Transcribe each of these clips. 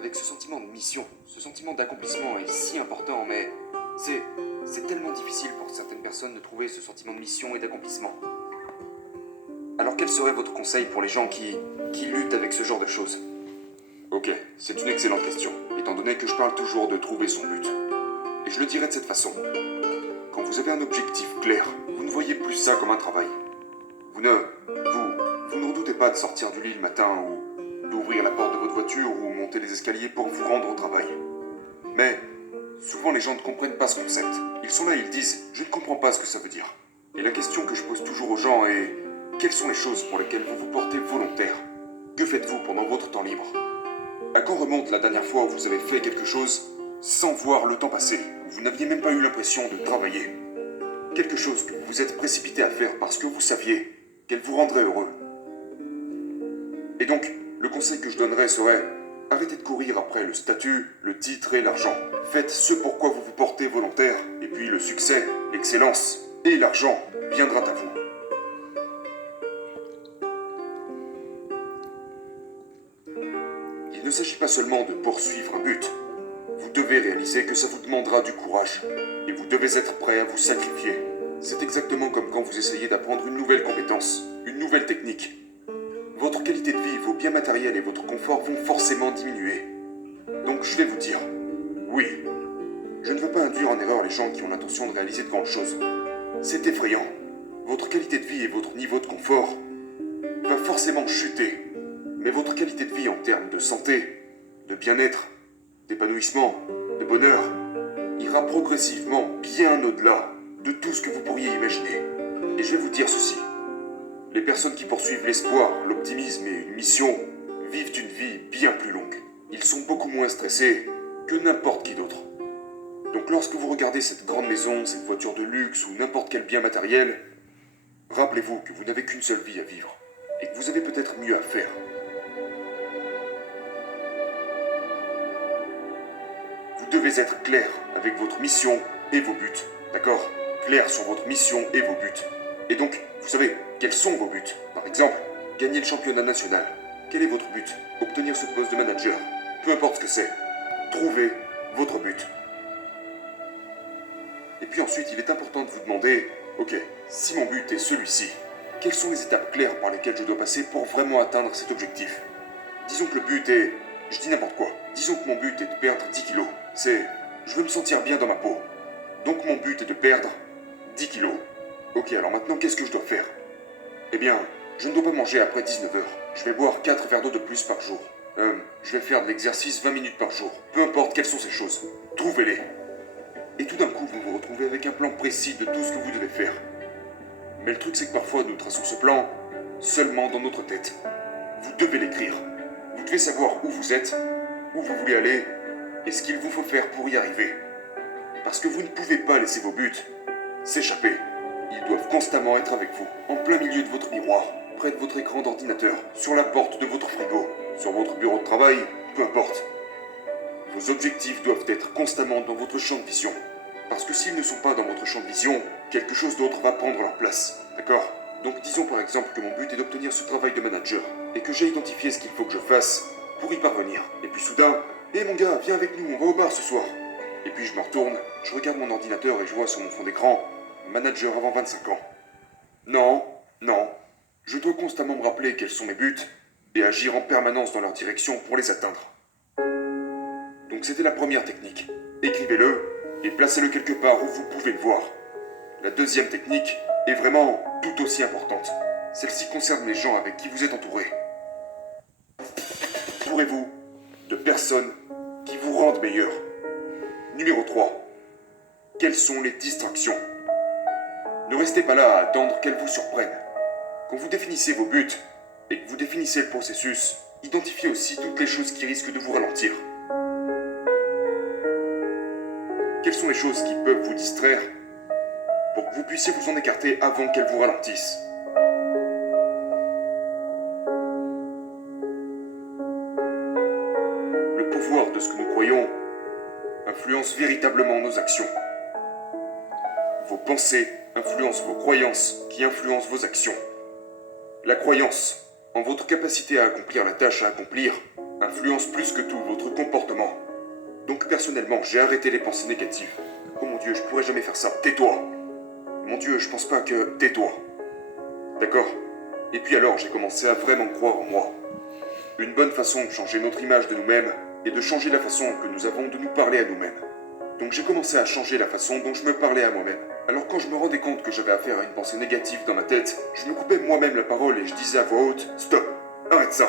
avec ce sentiment de mission, ce sentiment d'accomplissement est si important, mais c'est tellement difficile pour certaines personnes de trouver ce sentiment de mission et d'accomplissement. Alors quel serait votre conseil pour les gens qui luttent avec ce genre de choses? Ok, c'est une excellente question, étant donné que je parle toujours de trouver son but. Et je le dirais de cette façon. Quand vous avez un objectif clair, vous ne voyez plus ça comme un travail. Vous ne redoutez pas de sortir du lit le matin ou d'ouvrir la porte de votre voiture ou monter les escaliers pour vous rendre au travail. Mais souvent les gens ne comprennent pas ce concept. Ils sont là et ils disent « je ne comprends pas ce que ça veut dire ». Et la question que je pose toujours aux gens est « quelles sont les choses pour lesquelles vous vous portez volontaire? Que faites-vous pendant votre temps libre? À quand remonte la dernière fois où vous avez fait quelque chose sans voir le temps passer, où vous n'aviez même pas eu l'impression de travailler? Quelque chose que vous vous êtes précipité à faire parce que vous saviez qu'elle vous rendrait heureux. Et donc, le conseil que je donnerais serait arrêtez de courir après le statut, le titre et l'argent. Faites ce pourquoi vous vous portez volontaire, et puis le succès, l'excellence et l'argent viendra à vous. Il ne s'agit pas seulement de poursuivre un but. Vous devez réaliser que ça vous demandera du courage, et vous devez être prêt à vous sacrifier. C'est exactement comme quand vous essayez d'apprendre une nouvelle compétence, une nouvelle technique. Votre qualité de vie, vos biens matériels et votre confort vont forcément diminuer. Donc je vais vous dire, oui, je ne veux pas induire en erreur les gens qui ont l'intention de réaliser de grandes choses. C'est effrayant. Votre qualité de vie et votre niveau de confort va forcément chuter. Mais votre qualité de vie en termes de santé, de bien-être, d'épanouissement, de bonheur, ira progressivement bien au-delà de tout ce que vous pourriez imaginer. Et je vais vous dire ceci. Les personnes qui poursuivent l'espoir, l'optimisme et une mission vivent une vie bien plus longue. Ils sont beaucoup moins stressés que n'importe qui d'autre. Donc lorsque vous regardez cette grande maison, cette voiture de luxe ou n'importe quel bien matériel, rappelez-vous que vous n'avez qu'une seule vie à vivre et que vous avez peut-être mieux à faire. Vous devez être clair avec votre mission et vos buts, d'accord? Clair sur votre mission et vos buts. Et donc, vous savez, quels sont vos buts? Par exemple, gagner le championnat national. Quel est votre but? Obtenir ce poste de manager. Peu importe ce que c'est. Trouvez votre but. Et puis ensuite, il est important de vous demander, ok, si mon but est celui-ci, quelles sont les étapes claires par lesquelles je dois passer pour vraiment atteindre cet objectif? Disons que le but est... Je dis n'importe quoi. Disons que mon but est de perdre 10 kilos. C'est... Je veux me sentir bien dans ma peau. Donc mon but est de perdre 10 kilos. Ok, alors maintenant, qu'est-ce que je dois faire? Eh bien, je ne dois pas manger après 19 heures. Je vais boire 4 verres d'eau de plus par jour. Je vais faire de l'exercice 20 minutes par jour. Peu importe quelles sont ces choses. Trouvez-les. Et tout d'un coup, vous vous retrouvez avec un plan précis de tout ce que vous devez faire. Mais le truc, c'est que parfois, nous traçons ce plan seulement dans notre tête. Vous devez l'écrire. Vous devez savoir où vous êtes, où vous voulez aller, et ce qu'il vous faut faire pour y arriver. Parce que vous ne pouvez pas laisser vos buts s'échapper. Ils doivent constamment être avec vous, en plein milieu de votre miroir, près de votre écran d'ordinateur, sur la porte de votre frigo, sur votre bureau de travail, peu importe. Vos objectifs doivent être constamment dans votre champ de vision. Parce que s'ils ne sont pas dans votre champ de vision, quelque chose d'autre va prendre leur place, d'accord? Donc disons par exemple que mon but est d'obtenir ce travail de manager, et que j'ai identifié ce qu'il faut que je fasse pour y parvenir. Et puis soudain, hé mon gars, viens avec nous, on va au bar ce soir. Et puis je me retourne, je regarde mon ordinateur et je vois sur mon fond d'écran manager avant 25 ans. Non, non. Je dois constamment me rappeler quels sont mes buts et agir en permanence dans leur direction pour les atteindre. Donc c'était la première technique. Écrivez-le et placez-le quelque part où vous pouvez le voir. La deuxième technique est vraiment tout aussi importante. Celle-ci concerne les gens avec qui vous êtes entouré. Entourez-vous de personnes qui vous rendent meilleur. Numéro 3. Quelles sont les distractions? Ne restez pas là à attendre qu'elles vous surprennent. Quand vous définissez vos buts et que vous définissez le processus, identifiez aussi toutes les choses qui risquent de vous ralentir. Quelles sont les choses qui peuvent vous distraire pour que vous puissiez vous en écarter avant qu'elles vous ralentissent? Le pouvoir de ce que nous croyons influence véritablement nos actions. Vos pensées influencent vos croyances qui influencent vos actions. La croyance en votre capacité à accomplir la tâche à accomplir influence plus que tout votre comportement. Donc personnellement, j'ai arrêté les pensées négatives. Oh mon Dieu, je pourrais jamais faire ça. Tais-toi. Mon Dieu, je pense pas que... Tais-toi. D'accord? Et puis alors, j'ai commencé à vraiment croire en moi. Une bonne façon de changer notre image de nous-mêmes est de changer la façon que nous avons de nous parler à nous-mêmes. Donc j'ai commencé à changer la façon dont je me parlais à moi-même. Alors quand je me rendais compte que j'avais affaire à une pensée négative dans ma tête, je me coupais moi-même la parole et je disais à voix haute « Stop! Arrête ça !»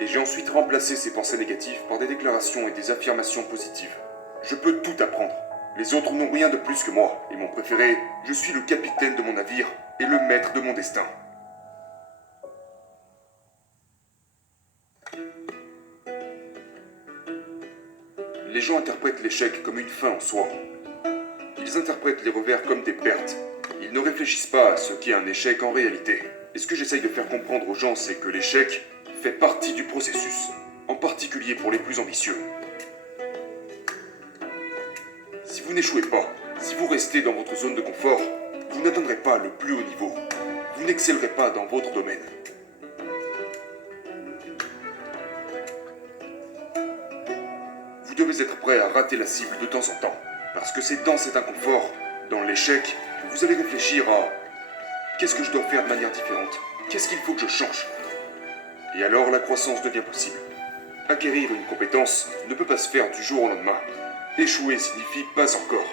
Et j'ai ensuite remplacé ces pensées négatives par des déclarations et des affirmations positives. Je peux tout apprendre. Les autres n'ont rien de plus que moi. Et mon préféré, je suis le capitaine de mon navire et le maître de mon destin. Les gens interprètent l'échec comme une fin en soi. Ils interprètent les revers comme des pertes. Ils ne réfléchissent pas à ce qu'est un échec en réalité. Et ce que j'essaye de faire comprendre aux gens, c'est que l'échec fait partie du processus, en particulier pour les plus ambitieux. Si vous n'échouez pas, si vous restez dans votre zone de confort, vous n'atteindrez pas le plus haut niveau. Vous n'excellerez pas dans votre domaine. Vous devez être prêt à rater la cible de temps en temps, parce que c'est dans cet inconfort, dans l'échec, que vous allez réfléchir à qu'est-ce que je dois faire de manière différente? Qu'est-ce qu'il faut que je change? Et alors la croissance devient possible. Acquérir une compétence ne peut pas se faire du jour au lendemain. Échouer signifie pas encore.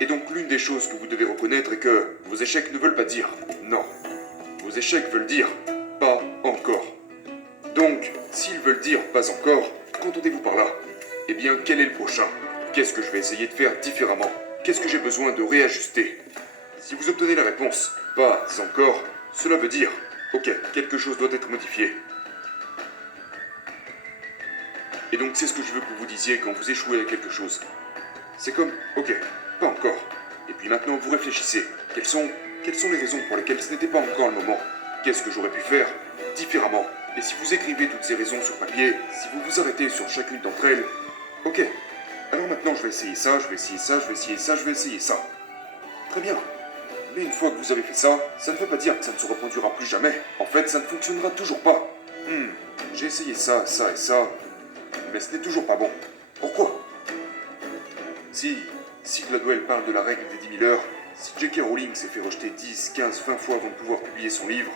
Et donc l'une des choses que vous devez reconnaître est que vos échecs ne veulent pas dire non. Vos échecs veulent dire pas encore. Donc, s'ils veulent dire pas encore, qu'entendez-vous par là? Eh bien, quel est le prochain? Qu'est-ce que je vais essayer de faire différemment? Qu'est-ce que j'ai besoin de réajuster? Si vous obtenez la réponse pas encore, cela veut dire ok, quelque chose doit être modifié. Et donc c'est ce que je veux que vous disiez quand vous échouez à quelque chose. C'est comme ok, pas encore. Et puis maintenant vous réfléchissez. Quelles sont les raisons pour lesquelles ce n'était pas encore le moment? Qu'est-ce que j'aurais pu faire différemment? Et si vous écrivez toutes ces raisons sur papier, si vous vous arrêtez sur chacune d'entre elles, ok, alors maintenant je vais essayer ça, je vais essayer ça, je vais essayer ça, je vais essayer ça. Très bien. Mais une fois que vous avez fait ça, ça ne veut pas dire que ça ne se reproduira plus jamais. En fait, ça ne fonctionnera toujours pas. J'ai essayé ça, ça et ça, mais ce n'est toujours pas bon. Pourquoi? Si Gladwell parle de la règle des 10 000 heures, si J.K. Rowling s'est fait rejeter 10, 15, 20 fois avant de pouvoir publier son livre,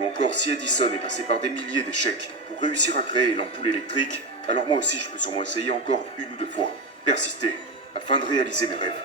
ou encore si Edison est passé par des milliers d'échecs pour réussir à créer l'ampoule électrique, alors moi aussi je peux sûrement essayer encore une ou deux fois, persister, afin de réaliser mes rêves.